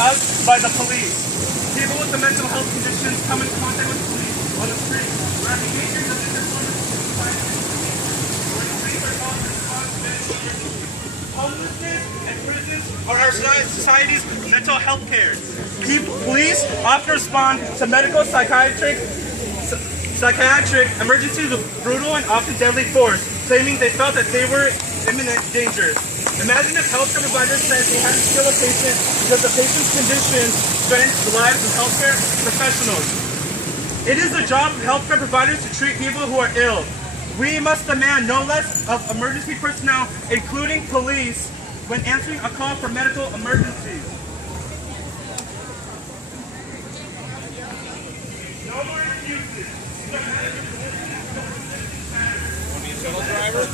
us by the police. People with the mental health conditions come in contact with the police on the street. We're at the dangers of homelessness and prisons are our society's mental health care. Police often respond to medical, psychiatric emergencies with brutal and often deadly force, claiming they felt that they were imminent danger. Imagine if healthcare providers said they had to kill a patient because the patient's condition threatens the lives of healthcare professionals. It is the job of healthcare providers to treat people who are ill. We must demand no less of emergency personnel, including police, when answering a call for medical emergencies. No more excuses. Want me a shuttle driver?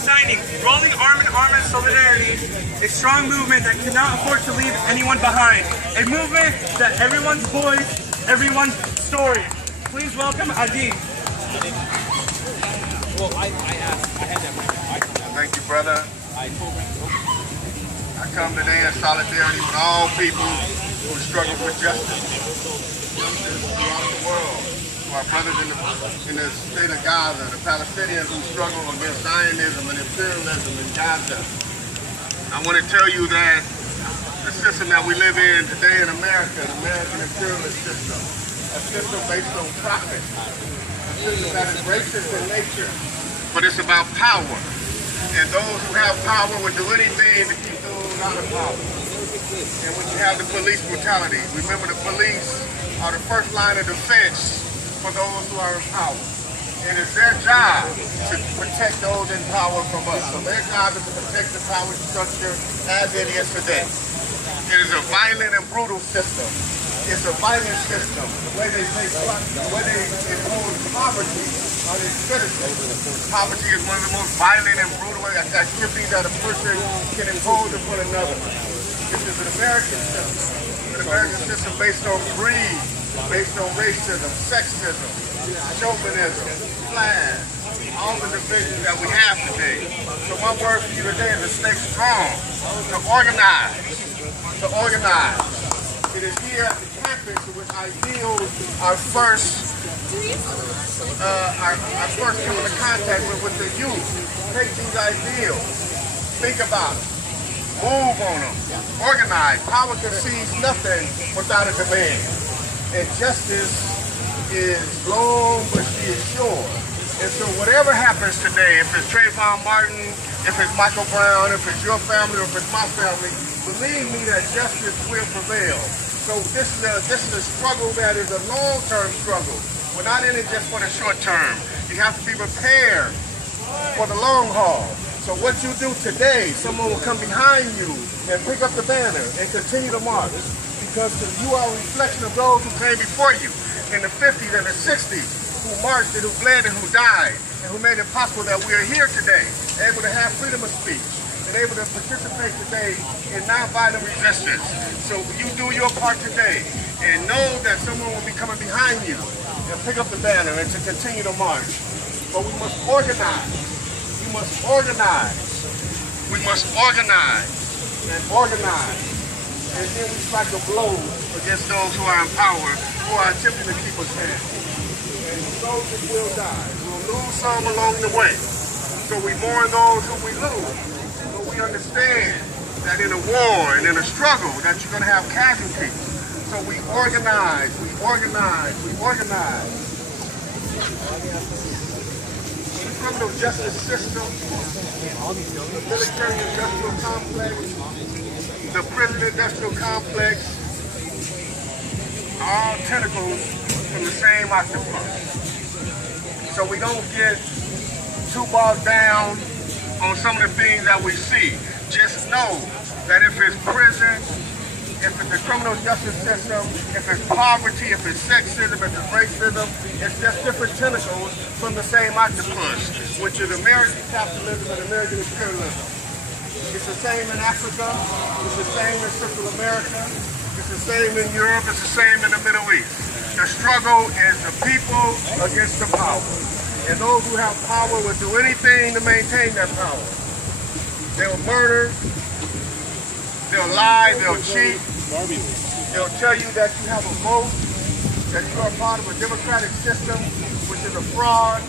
Signing, rolling arm in arm in solidarity, a strong movement that cannot afford to leave anyone behind. A movement that everyone's voice, everyone's story. Please welcome Adi. Well, I had that right. Thank you, brother. I come today in solidarity with all people who struggle for justice. Justice throughout the world. For our brothers in the state of Gaza, the Palestinians who struggle against Zionism and imperialism in Gaza. I want to tell you that the system that we live in today in America, the American imperialist system, a system based on profit, a system that is racist in nature, but it's about power. And those who have power will do anything to keep those out of power. And when you have the police brutality, remember the police are the first line of defense for those who are in power. And it's their job to protect those in power from us. So their job is to protect the power structure as it is today. It is a violent and brutal system. It's a violent system. The way they impose poverty on its citizens. Poverty is one of the most violent and brutal activities that a person can impose upon another. This is an American system. An American system based on greed, based on racism, sexism, chauvinism, class, all the divisions that we have today. So my word for you today is to stay strong, to organize, to organize. It is here at the campus in which ideals are first coming into contact with the youth. Take these ideals, think about them, move on them, organize. Power concedes nothing without a demand. And justice is long, but she is sure. And so whatever happens today, if it's Trayvon Martin, if it's Michael Brown, if it's your family, or if it's my family, believe me that justice will prevail. So this is a struggle that is a long-term struggle. We're not in it just for the short term. You have to be prepared for the long haul. So what you do today, someone will come behind you and pick up the banner and continue to march. Because you are a reflection of those who came before you in the 50s and the 60s, who marched and who bled and who died, and who made it possible that we are here today, able to have freedom of speech, and able to participate today in nonviolent resistance. So you do your part today, and know that someone will be coming behind you and pick up the banner and to continue to march. But we must organize. We must organize. We must organize and organize. And then we strike a blow against those who are in power, who are attempting to keep us down. And soldiers will die. We'll lose some along the way. So we mourn those who we lose. But we understand that in a war and in a struggle that you're going to have casualties. So we organize, we organize, we organize. The criminal justice system, the military industrial complex, the prison industrial complex, all tentacles from the same octopus. So we don't get too bogged down on some of the things that we see. Just know that if it's prison, if it's the criminal justice system, if it's poverty, if it's sexism, if it's racism, it's just different tentacles from the same octopus, which is American capitalism and American imperialism. It's the same in Africa, it's the same in Central America, it's the same in Europe, it's the same in the Middle East. The struggle is the people against the power. And those who have power will do anything to maintain that power. They'll murder, they'll lie, they'll cheat, they'll tell you that you have a vote, that you are part of a democratic system, which is a fraud.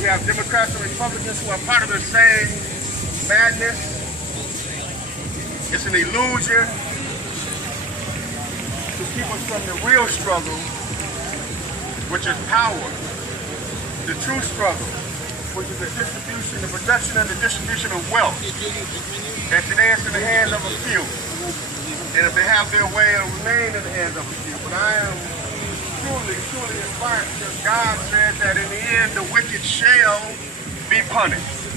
We have Democrats and Republicans who are part of the same madness. It's an illusion to keep us from the real struggle, which is power. The true struggle, which is the distribution, the production and the distribution of wealth. And today it's in the hands of a few. And if they have their way, it'll remain in the hands of a few. But I am truly, truly inspired because God said that in the end, the wicked shall be punished.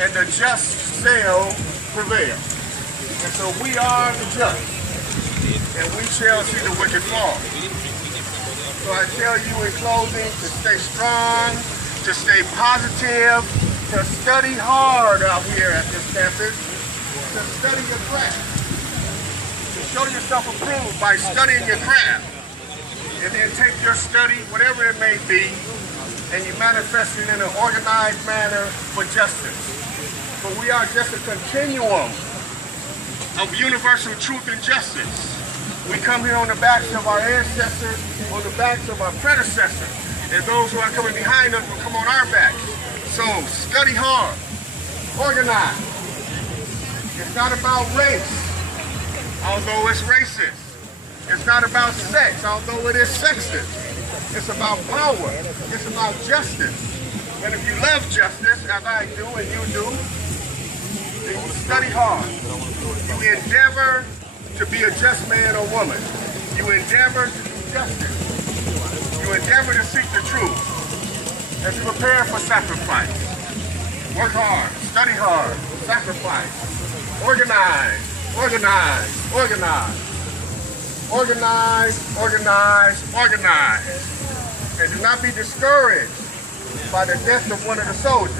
And the just shall prevail. And so we are the just. And we shall see the wicked fall. So I tell you in closing to stay strong, to stay positive, to study hard out here at this campus, to study your craft, to show yourself approved by studying your craft, and then take your study, whatever it may be, and you manifest it in an organized manner for justice. But we are just a continuum of universal truth and justice. We come here on the backs of our ancestors, on the backs of our predecessors, and those who are coming behind us will come on our backs. So study hard, organize. It's not about race, although it's racist. It's not about sex, although it is sexist. It's about power. It's about justice. And if you love justice, as I do and you do, then you study hard. You endeavor to be a just man or woman. You endeavor to do justice. You endeavor to seek the truth. And to prepare for sacrifice. Work hard, study hard, sacrifice. Organize, organize, organize. Organize, organize, organize. And do not be discouraged by the death of one of the soldiers.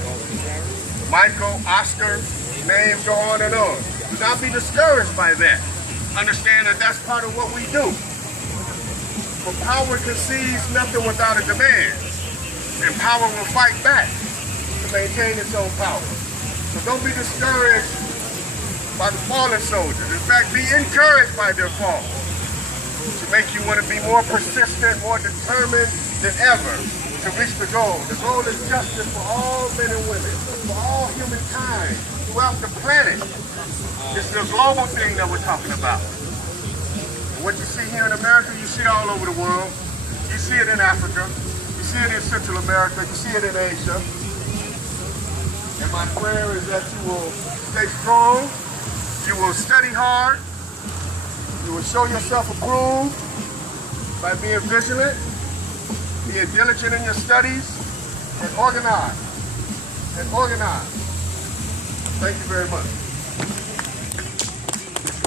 Michael, Oscar, names go on and on. Do not be discouraged by that. Understand that that's part of what we do. For power concedes nothing without a demand. And power will fight back to maintain its own power. So don't be discouraged by the fallen soldiers. In fact, be encouraged by their fall. To make you want to be more persistent, more determined than ever to reach the goal. The goal is justice for all men and women, for all humankind throughout the planet. It's the global thing that we're talking about. What you see here in America, you see it all over the world. You see it in Africa. You see it in Central America. You see it in Asia. And my prayer is that you will stay strong. You will study hard. You will show yourself approved by being vigilant, being diligent in your studies, and organize. And organize. Thank you very much.